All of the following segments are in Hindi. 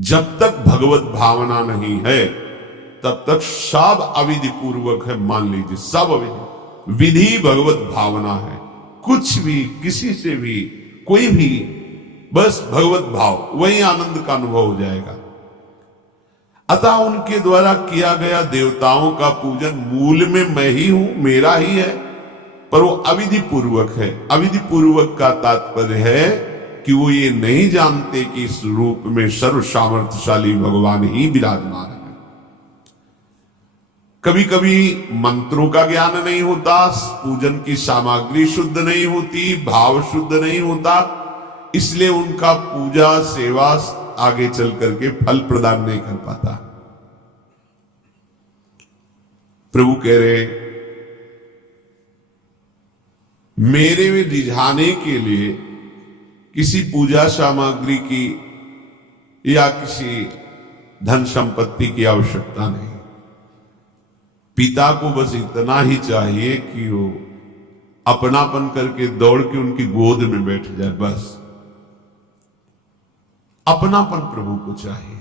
जब तक भगवत भावना नहीं है तब तक सब अविधि पूर्वक है। मान लीजिए सब अविधि, विधि भगवत भावना है। कुछ भी, किसी से भी, कोई भी, बस भगवत भाव, वही आनंद का अनुभव हो जाएगा। अतः उनके द्वारा किया गया देवताओं का पूजन मूल में मैं ही हूं, मेरा ही है, पर वो अविधि पूर्वक है। अविधि पूर्वक का तात्पर्य है कि वो ये नहीं जानते कि इस रूप में सर्व सामर्थ्यशाली भगवान ही विराजमान है। कभी कभी मंत्रों का ज्ञान नहीं होता, पूजन की सामग्री शुद्ध नहीं होती, भाव शुद्ध नहीं होता, इसलिए उनका पूजा सेवा आगे चल करके फल प्रदान नहीं कर पाता। प्रभु कह रहे, मेरे में रिझाने के लिए किसी पूजा सामग्री की या किसी धन संपत्ति की आवश्यकता नहीं। पिता को बस इतना ही चाहिए कि वो अपनापन करके दौड़ के उनकी गोद में बैठ जाए, बस अपनापन प्रभु को चाहिए।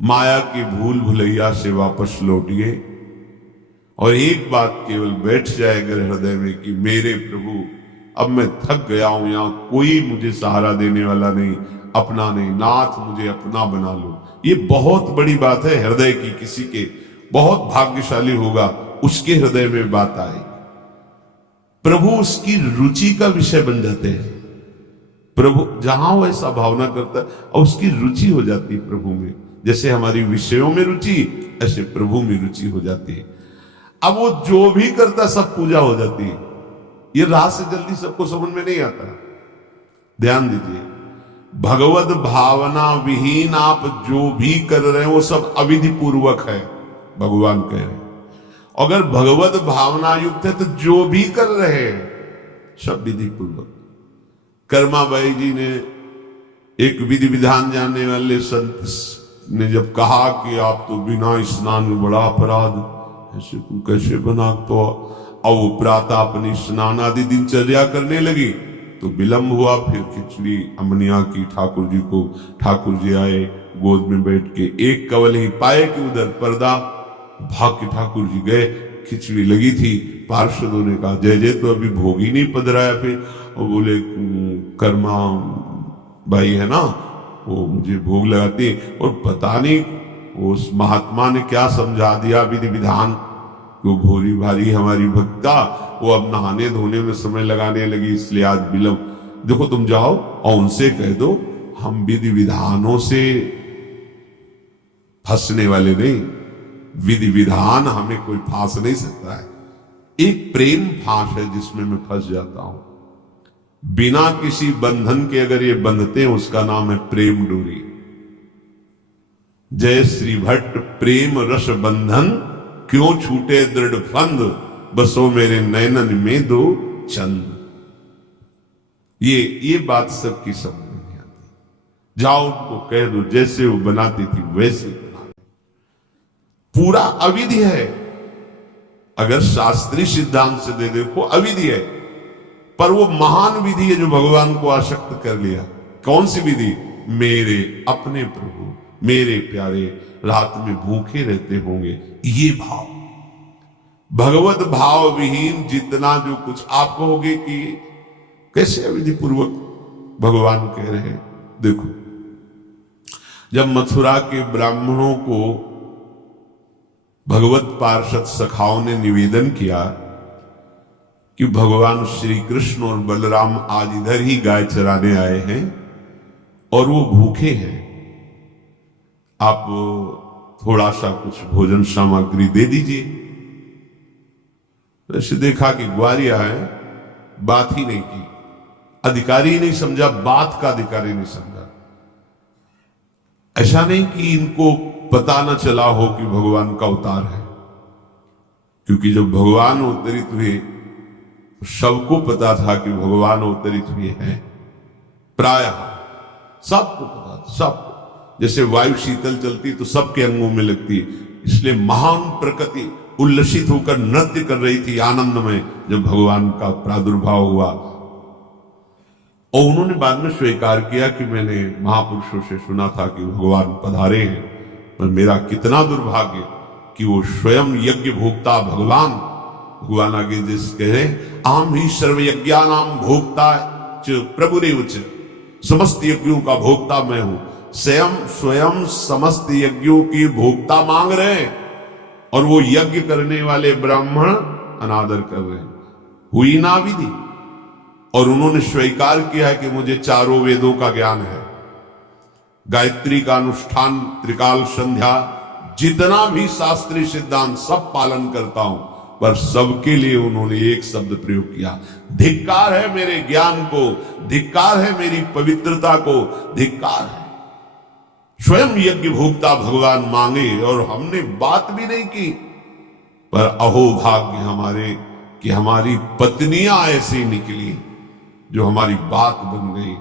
माया की भूल भुलैया से वापस लौटिए और एक बात केवल बैठ जाए अगर हृदय में कि मेरे प्रभु अब मैं थक गया हूं, यहां कोई मुझे सहारा देने वाला नहीं, अपना नहीं, नाथ मुझे अपना बना लो। ये बहुत बड़ी बात है हृदय की। किसी के बहुत भाग्यशाली होगा उसके हृदय में बात आई, प्रभु उसकी रुचि का विषय बन जाते हैं। प्रभु जहां वो ऐसा भावना करता है और उसकी रुचि हो जाती है प्रभु में। जैसे हमारी विषयों में रुचि, ऐसे प्रभु में रुचि हो जाती है। अब वो जो भी करता सब पूजा हो जाती है। ये राह से जल्दी सबको समझ में नहीं आता। ध्यान दीजिए, भगवत भावना विहीन आप जो भी कर रहे हैं वो सब अविधि पूर्वक है, भगवान कह रहे हैं। अगर भगवत भावना युक्त है तो जो भी कर रहे हैं सब विधि पूर्वक। कर्माबाई जी ने, एक विधि विधान जानने वाले संत ने जब कहा कि आप तो बिना स्नान में बड़ा अपराध, ऐसे तुम कैसे बना, तो अब वो प्रातः अपनी स्नान आदि दिनचर्या करने लगी तो विलंब हुआ। फिर खिचड़ी अमनिया की ठाकुर जी को, ठाकुर जी आए गोद में बैठ के, एक कवल ही पाए कि उधर पर्दा, भाग के ठाकुर जी गए, खिचड़ी लगी थी। पार्षदों ने कहा जय जय, तो अभी भोग ही नहीं पधराया। फिर और बोले कर्मा भाई है ना, वो मुझे भोग लगाती, और पता नहीं उस महात्मा ने क्या समझा दिया विधि विधान, वो भोरी भारी हमारी भक्ता, वो अब नहाने धोने में समय लगाने लगी, इसलिए आज विलंब। देखो तुम जाओ और उनसे कह दो हम विधि विधानों से फंसने वाले नहीं, विधि विधान हमें कोई फांस नहीं सकता है। एक प्रेम फांस है जिसमें मैं फंस जाता हूं। बिना किसी बंधन के अगर ये बंधते हैं उसका नाम है प्रेम डोरी। जय श्री भट्ट प्रेम रस बंधन, क्यों छूटे दृढ़ फंद, बसो मेरे नैनन में दो चंद। ये बात सबकी समझ में नहीं आती। जाओ उनको कह दो जैसे वो बनाती थी वैसे बना। पूरा अविधि है। अगर शास्त्रीय सिद्धांत से दे देखो अविधि है, पर वो महान विधि है जो भगवान को आसक्त कर लिया। कौन सी विधि? मेरे अपने प्रभु, मेरे प्यारे रात में भूखे रहते होंगे, ये भाव। भगवत भाव विहीन जितना जो कुछ आप कहोगे कि कैसे अविधि पूर्वक, भगवान कह रहे हैं। देखो, जब मथुरा के ब्राह्मणों को भगवत पार्षद सखाओं ने निवेदन किया कि भगवान श्री कृष्ण और बलराम आज इधर ही गाय चराने आए हैं और वो भूखे हैं, आप थोड़ा सा कुछ भोजन सामग्री दे दीजिए। तो ऐसे देखा कि ग्वारिया है, बात ही नहीं की, अधिकारी ही नहीं समझा, बात का अधिकारी नहीं समझा। ऐसा नहीं कि इनको पता न चला हो कि भगवान का अवतार है, क्योंकि जब भगवान अवतरित हुए सबको पता था कि भगवान अवतरित हुए हैं। प्रायः सबको पता था, सबको। जैसे वायु शीतल चलती तो सबके अंगों में लगती है, इसलिए महान प्रकृति उल्लसित होकर नृत्य कर रही थी आनंद में जब भगवान का प्रादुर्भाव हुआ। और उन्होंने बाद में स्वीकार किया कि मैंने महापुरुषों से सुना था कि भगवान पधारे हैं, पर मेरा कितना दुर्भाग्य कि वो स्वयं यज्ञ भोक्ता भगवान आगे जिस कह रहे आम ही सर्व यज्ञानाम भोक्ता प्रभु रे उच्च, समस्त यज्ञों का भोक्ता मैं हूं। स्वयं समस्त यज्ञों की भोक्ता मांग रहे हैं और वो यज्ञ करने वाले ब्राह्मण अनादर कर रहे हैं। हुई ना विधि। और उन्होंने स्वीकार किया है कि मुझे चारों वेदों का ज्ञान है, गायत्री का अनुष्ठान, त्रिकाल संध्या, जितना भी शास्त्रीय सिद्धांत सब पालन करता हूं, पर सबके लिए उन्होंने एक शब्द प्रयोग किया, धिक्कार है मेरे ज्ञान को, धिक्कार है मेरी पवित्रता को, धिक्कार है। स्वयं यज्ञ भोक्ता भगवान मांगे और हमने बात भी नहीं की, पर अहोभाग्य हमारे कि हमारी पत्नियां ऐसी निकली जो हमारी बात बन गई,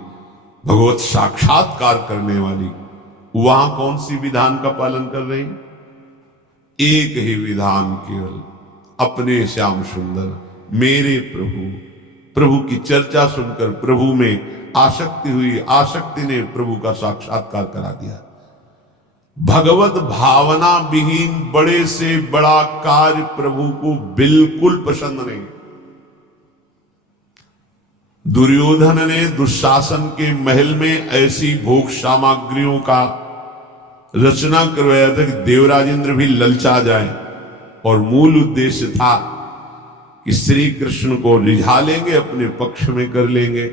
भगवत साक्षात्कार करने वाली। वहां कौन सी विधान का पालन कर रही? एक ही विधान, केवल अपने श्याम सुंदर मेरे प्रभु की चर्चा सुनकर प्रभु में आसक्ति हुई, आसक्ति ने प्रभु का साक्षात्कार करा दिया। भगवत भावना विहीन बड़े से बड़ा कार्य प्रभु को बिल्कुल पसंद नहीं। दुर्योधन ने दुशासन के महल में ऐसी भोग सामग्रियों का रचना करवाया था कि देवराजेंद्र भी ललचा जाए, और मूल उद्देश्य था कि श्री कृष्ण को रिझा लेंगे, अपने पक्ष में कर लेंगे।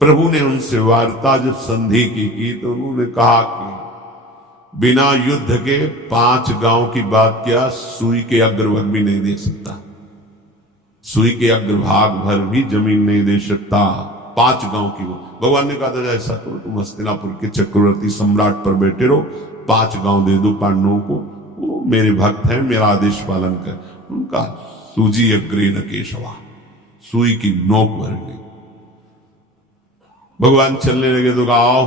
प्रभु ने उनसे वार्ता जब संधि की तो उन्होंने कहा कि बिना युद्ध के 5 गांव की बात किया, सुई के अग्रभाग भी नहीं दे सकता, सुई के अग्रभाग भर भी जमीन नहीं दे सकता। 5 गांव की भगवान ने कहा था ऐसा करो, तुम हस्तिनापुर के चक्रवर्ती सम्राट पर बैठे रहो, 5 गांव दे दो पांडवों को, वो मेरे भक्त हैं, मेरा आदेश पालन कर। उनका सूजी अग्रे न केशवा, सुई की नोक भर गई। भगवान चलने लगे तो कहा आओ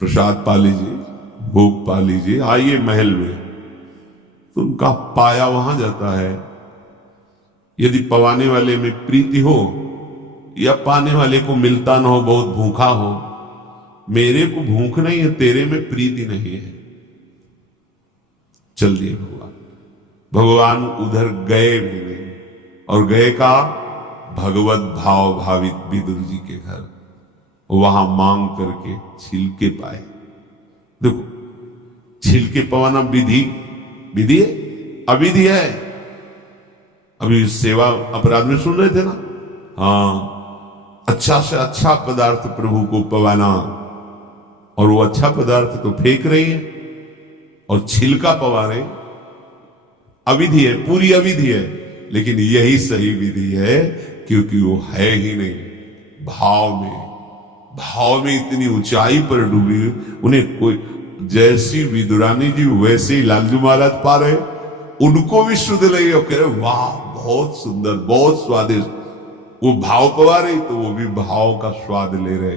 प्रसाद पा लीजिए, भोग पा लीजिए, आइए महल में। तो उनका पाया वहां जाता है। यदि पवाने वाले में प्रीति हो या पाने वाले को मिलता ना हो, बहुत भूखा हो, मेरे को भूख नहीं है, तेरे में प्रीति नहीं है, चल दिए भगवान उधर गए भी नहीं, और गए का भगवत भाव भावित विदुर जी के घर, वहां मांग करके छिलके पाए। देखो छिलके पवाना विधि है, अविधि है। अभी सेवा अपराध में सुन रहे थे ना, हाँ, अच्छा से अच्छा पदार्थ प्रभु को पवाना, और वो अच्छा पदार्थ तो फेंक रही है और छिलका पवा रहे, अविधि है, पूरी अविधि है। लेकिन यही सही विधि है, क्योंकि वो है ही नहीं भाव में इतनी ऊंचाई पर डूबी, उन्हें कोई, जैसी विदुरानी जी वैसे ही लालजू महाराज पा रहे, उनको भी शुद्ध लगे और कह रहे वाह बहुत सुंदर, बहुत स्वादिष्ट। वो भाव पवा रही तो वो भी भाव का स्वाद ले रहे।